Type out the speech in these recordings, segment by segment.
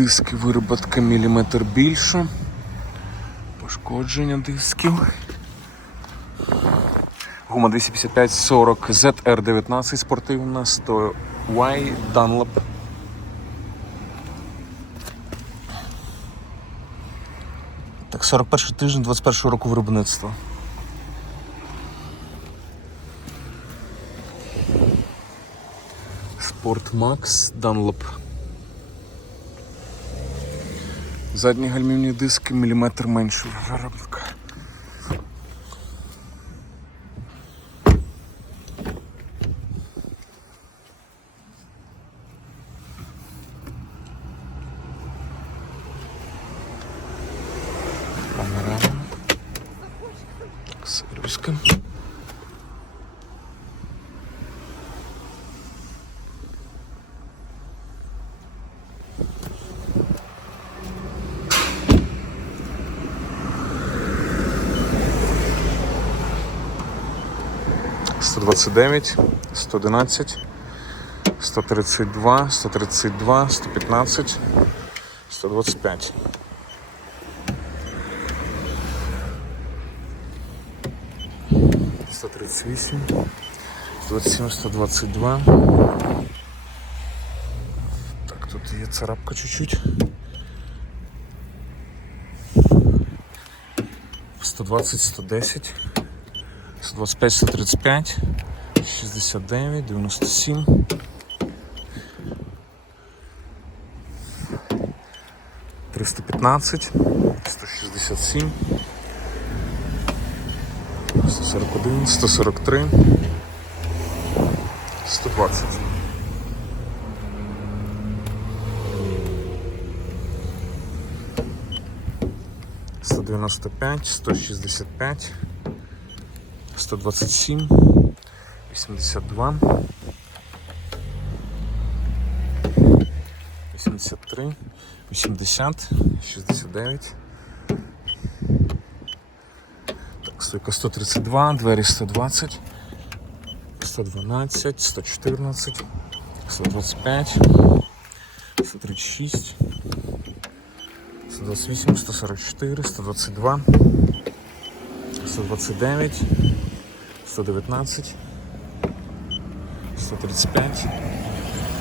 диски вироботка міліметр більше. Пошкодження дисків. Гума 255 40 ZR19 спортивна 100 Y Dunlop. Так, 41 тиждень 21 року виробництва. Sport Max Dunlop. Задні гальмівні диски міліметр менше виробника. Панорама. Сервіска. 129, 111, 132, 132, 115, 125. Сто тридцать восемь, двадцать семь, сто двадцать два. Так, тут є царапка чуть-чуть. 120, 110. 125, 135, 69, 97. Триста п'ятнадцять, сто шістдесят сім, сто сорок один, сто сорок три, сто двадцять. Сто девяносто пять, сто шестьдесят пять, сто двадцать семь, восемьдесят два, восемьдесят три, восемьдесят, шестьдесят девять. Так, стойка 132, двері 120, 112, 114, 125, 136, 128, 144, 122, 129, 119, 135,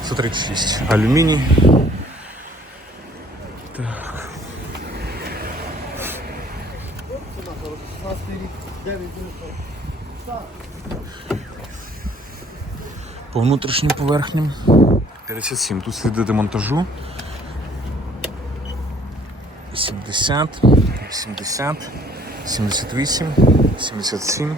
136. Алюміній. Так. По внутрішнім поверхням 57. Тут сліди демонтажу. 80, 80, 78, 77,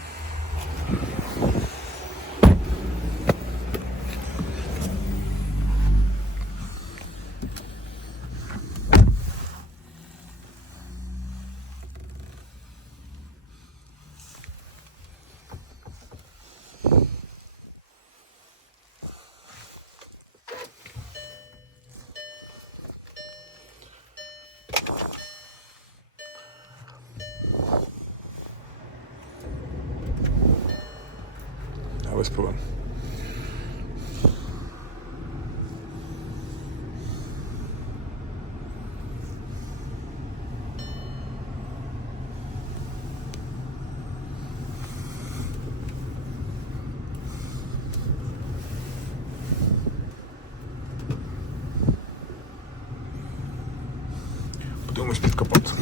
Без проблем. Подивимось під капот.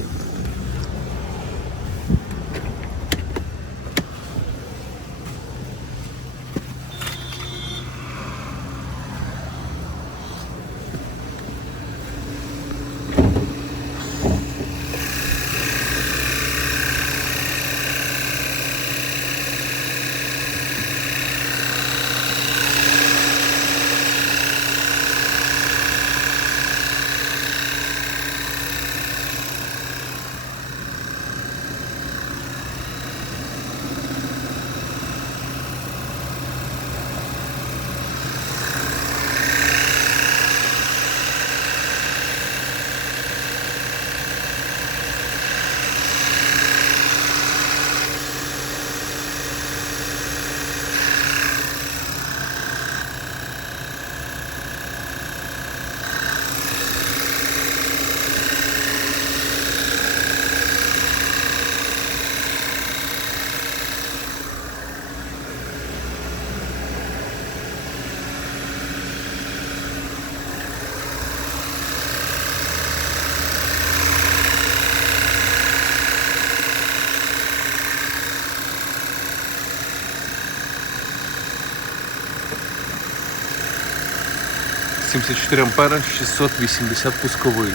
74 ампера, 680 пусковий.